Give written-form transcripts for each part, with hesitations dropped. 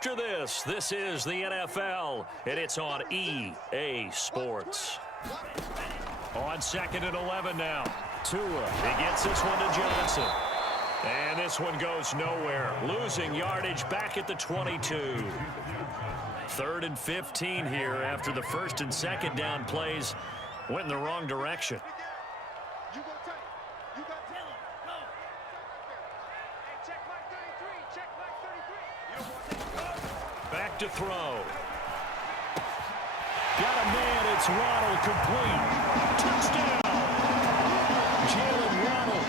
after this. This is the NFL, and it's on EA Sports. On 2nd and 11 now. Tua, he gets this one to Johnson. And this one goes nowhere. Losing yardage back at the 22. 3rd and 15 here after the 1st and 2nd down plays went in the wrong direction. Back to throw. Got a man, it's Waddle, complete. Touchdown! Jalen Waddle,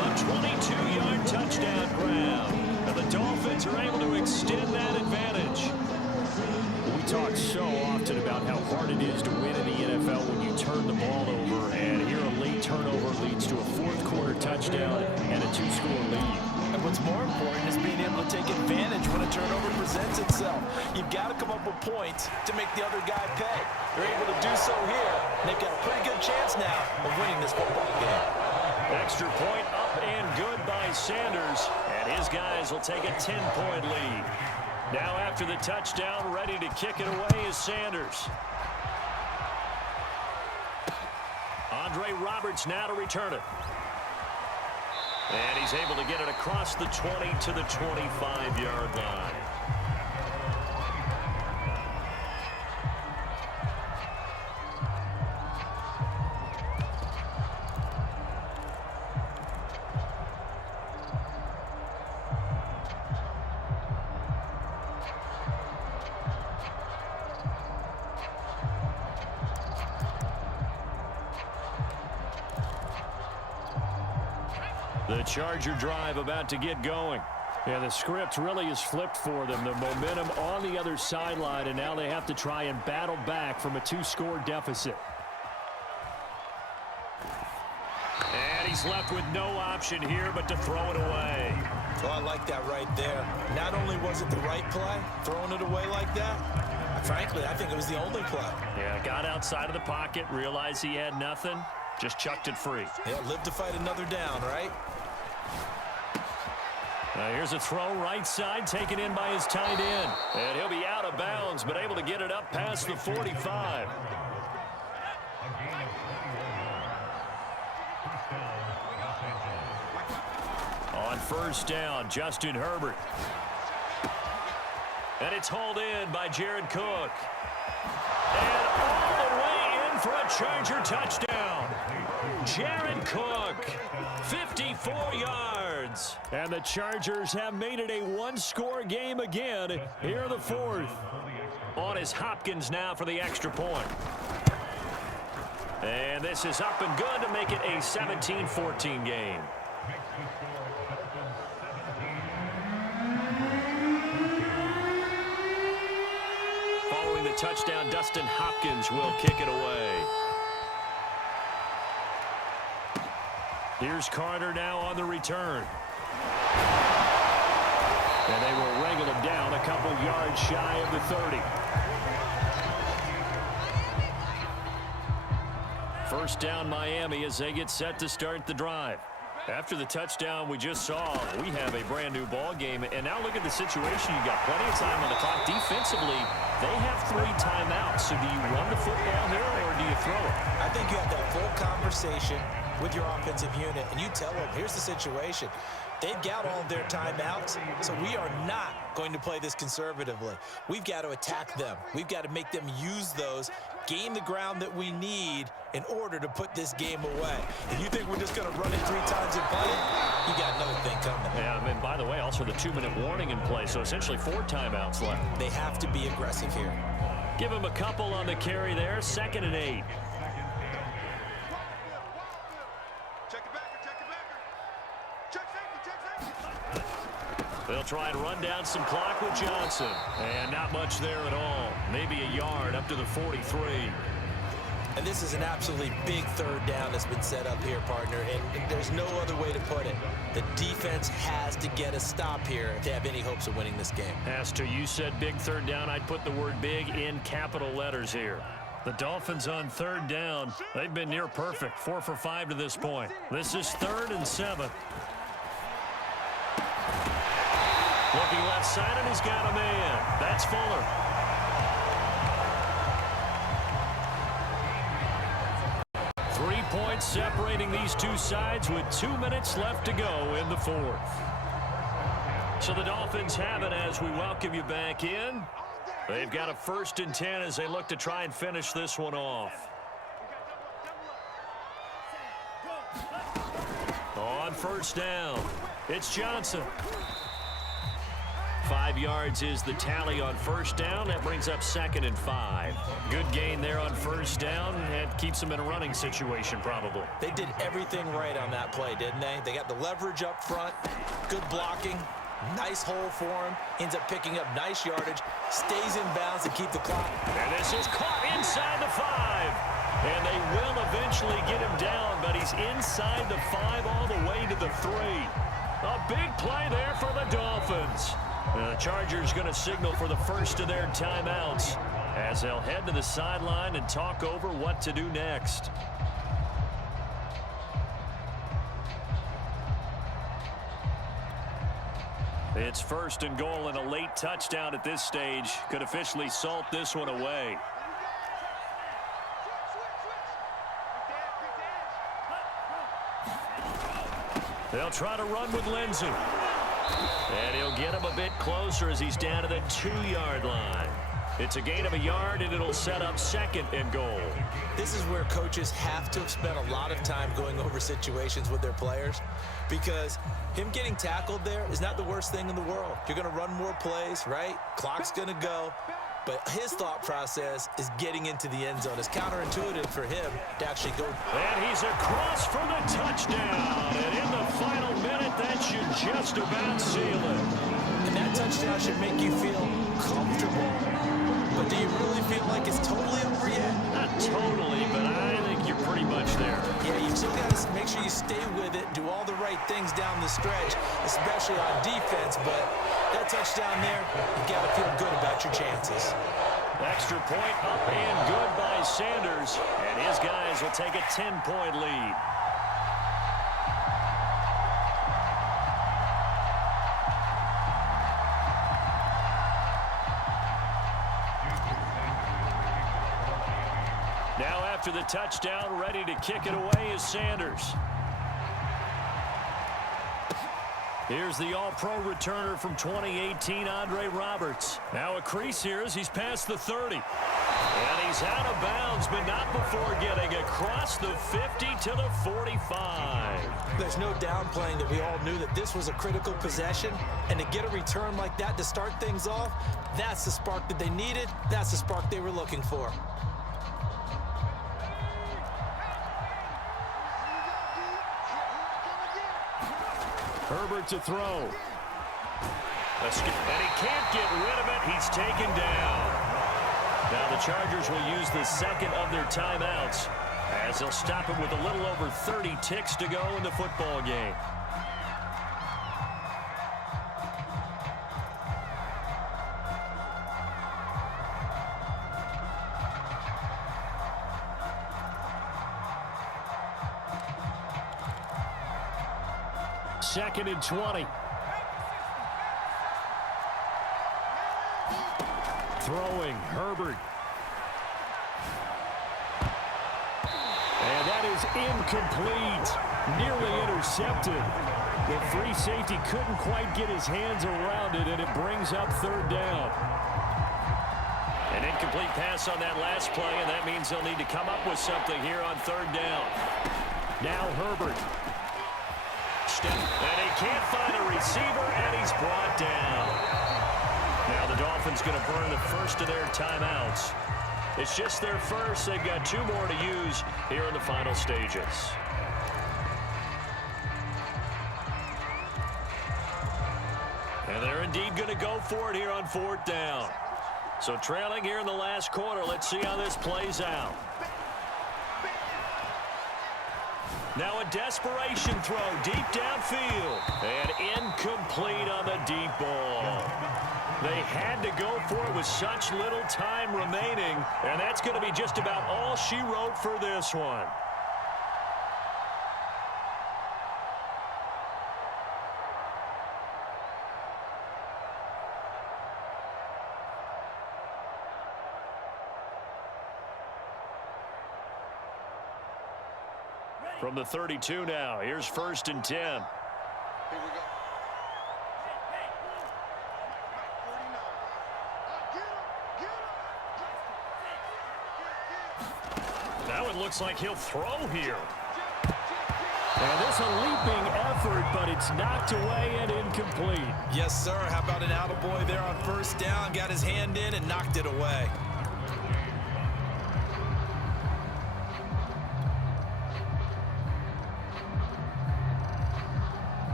a 22-yard touchdown grab. And the Dolphins are able to extend that advantage. We talk so often about how hard it is to win in the NFL when you turn the ball over. And here a late turnover leads to a fourth-quarter touchdown and a 2-score lead. And what's more important is being able to take advantage when a turnover presents itself. You've got to come up with points to make the other guy pay. They're able to do so here. And they've got a pretty good chance now of winning this football game. Extra point up and good by Sanders. And his guys will take a 10-point lead. Now after the touchdown, ready to kick it away is Sanders. Andre Roberts now to return it. And he's able to get it across the 20 to the 25-yard line. The Charger drive about to get going. And the script really is flipped for them. The momentum on the other sideline, and now they have to try and battle back from a 2-score deficit. And he's left with no option here but to throw it away. Oh, I like that right there. Not only was it the right play, throwing it away like that, frankly, I think it was the only play. Yeah, got outside of the pocket, realized he had nothing, just chucked it free. Yeah, live to fight another down, right? Now here's a throw right side, taken in by his tight end. And he'll be out of bounds, but able to get it up past the 45. On 1st down, Justin Herbert. And it's hauled in by Jared Cook. And all the way in for a Charger touchdown. Jared Cook, 54 yards. And the Chargers have made it a 1-score game again here in the 4th. On is Hopkins now for the extra point. And this is up and good to make it a 17-14 game. Following the touchdown, Dustin Hopkins will kick it away. Here's Carter now on the return. And they will wrangle him down a couple yards shy of the 30. 1st down Miami as they get set to start the drive. After the touchdown we just saw, we have a brand new ball game. And now look at the situation. You got plenty of time on the clock. Defensively, they have 3 timeouts. So do you run the football here or do you throw it? I think you have that full conversation with your offensive unit, and you tell them, here's the situation. They've got all of their timeouts, so we are not going to play this conservatively. We've got to attack them. We've got to make them use those, gain the ground that we need in order to put this game away. If you think we're just going to run it 3 times and punt it, you got another thing coming. Yeah, and by the way, also the 2-minute warning in play, so essentially 4 timeouts left. They have to be aggressive here. Give him a couple on the carry there, 2nd and 8. They'll try and run down some clock with Johnson. And not much there at all. Maybe a yard up to the 43. And this is an absolutely big 3rd down that's been set up here, partner. And there's no other way to put it. The defense has to get a stop here if they have any hopes of winning this game. As to you said big 3rd down, I'd put the word big in capital letters here. The Dolphins on 3rd down. They've been near perfect. 4 for 5 to this point. This is 3rd and 7. Looking left side, and he's got a man. it's Fuller. Points separating these two sides with 2 minutes left to go in the fourth. So the Dolphins have it as we welcome you back in. They've got a 1st and 10 as they look to try and finish this one off. On 1st down, it's Johnson. 5 yards is the tally on 1st down. That brings up 2nd and 5. Good gain there on 1st down. That keeps them in a running situation probably. They did everything right on that play, didn't they? They got the leverage up front, good blocking, nice hole for him, ends up picking up nice yardage, stays in bounds to keep the clock. And this is caught inside the 5. And they will eventually get him down, but he's inside the 5 all the way to the 3. A big play there for the Dolphins. The Chargers going to signal for the first of their timeouts as they'll head to the sideline and talk over what to do next. It's 1st and goal, and a late touchdown at this stage could officially salt this one away. They'll try to run with Lindsey. And he'll get him a bit closer as he's down to the 2-yard line. It's a gain of a yard, and it'll set up 2nd and goal. This is where coaches have to have spent a lot of time going over situations with their players, because him getting tackled there is not the worst thing in the world. You're going to run more plays, right? Clock's going to go. But his thought process is getting into the end zone. It's counterintuitive for him to actually go. And he's across for the touchdown. And in the final minute, that should just about seal it. And that touchdown should make you feel comfortable. But do you really feel like it's totally over yet? Not totally, but I think you're pretty much there. Yeah, you still got to make sure you stay with it, do all the right things down the stretch, especially on defense. But that touchdown there, you got to feel good about your chances. Extra point up and good by Sanders. And his guys will take a 10-point lead. Now after the touchdown, ready to kick it away is Sanders. Here's the all-pro returner from 2018, Andre Roberts. Now a crease here as he's past the 30. And he's out of bounds, but not before getting across the 50 to the 45. There's no downplaying that we all knew that this was a critical possession. And to get a return like that to start things off, that's the spark that they needed. That's the spark they were looking for. Herbert to throw. And he can't get rid of it. He's taken down. Now the Chargers will use the 2nd of their timeouts as they'll stop him with a little over 30 ticks to go in the football game. Second and 20. Throwing, Herbert. And that is incomplete. Nearly intercepted. The free safety couldn't quite get his hands around it, and it brings up 3rd down. An incomplete pass on that last play, and that means they'll need to come up with something here on 3rd down. Now Herbert. And he can't find a receiver, and he's brought down. Now the Dolphins going to burn the first of their timeouts. It's just their first. They've got 2 more to use here in the final stages. And they're indeed going to go for it here on 4th down. So trailing here in the last quarter. Let's see how this plays out. Now a desperation throw deep downfield. And incomplete on the deep ball. They had to go for it with such little time remaining. And that's going to be just about all she wrote for this one. From the 32 now, here's 1st and 10. Here we go. Now it looks like he'll throw here. And this a leaping effort, but it's knocked away and incomplete. Yes, sir. How about an attaboy there on 1st down? Got his hand in and knocked it away.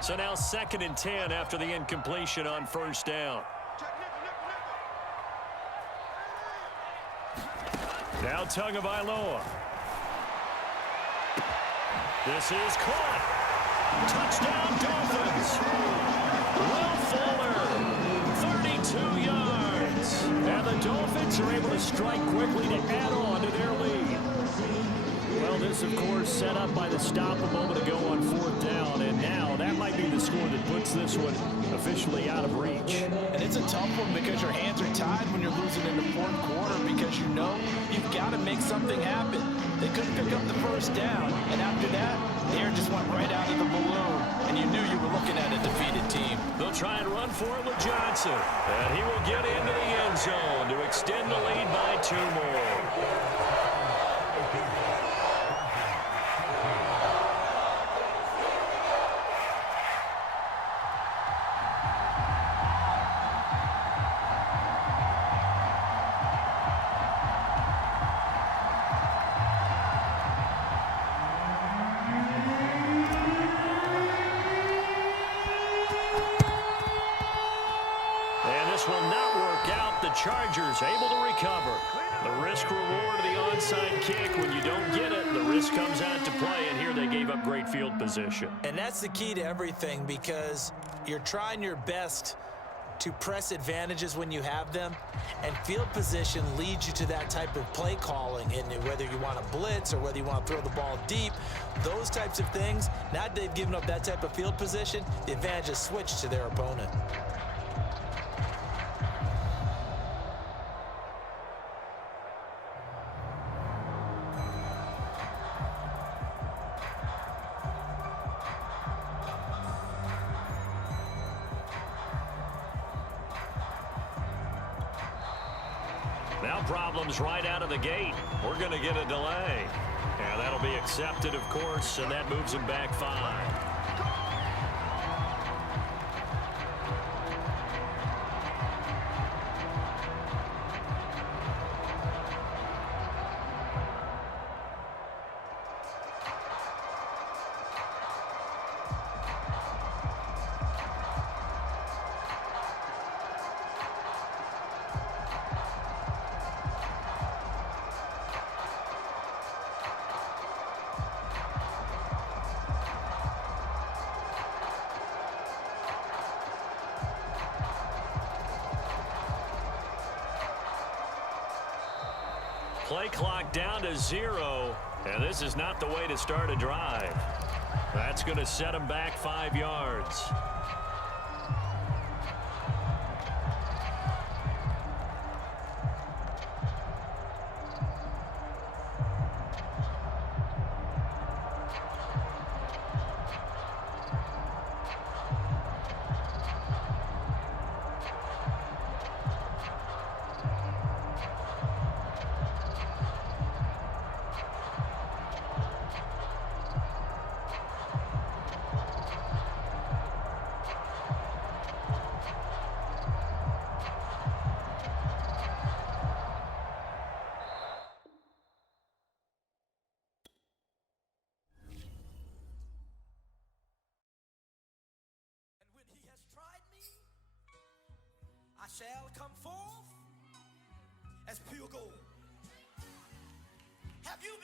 So now 2nd and 10 after the incompletion on 1st down. Now Tagovailoa. This is caught. Touchdown Dolphins. Will Fuller, 32 yards. And the Dolphins are able to strike quickly to add on to their lead. Well, this, of course, set up by the stop a moment ago on 4th down, and now that might be the score that puts this one officially out of reach. And it's a tough one because your hands are tied when you're losing in the 4th quarter because you know you've got to make something happen. They couldn't pick up the 1st down, and after that, the air just went right out of the balloon, and you knew you were looking at a defeated team. They'll try and run for it with Johnson, and he will get into the end zone to extend the lead by 2 more. Will not work out. The Chargers able to recover. The risk reward of the onside kick. When you don't get it, the risk comes out to play, and here they gave up great field position. And that's the key to everything because you're trying your best to press advantages when you have them, and field position leads you to that type of play calling, and whether you want to blitz or whether you want to throw the ball deep, those types of things. Now that they've given up that type of field position, the advantage is switched to their opponent. Now problems right out of the gate. We're going to get a delay. And that'll be accepted, of course, and that moves him back 5. Play clock down to 0, and this is not the way to start a drive. That's going to set him back 5 yards. I shall come forth as pure gold. Have you been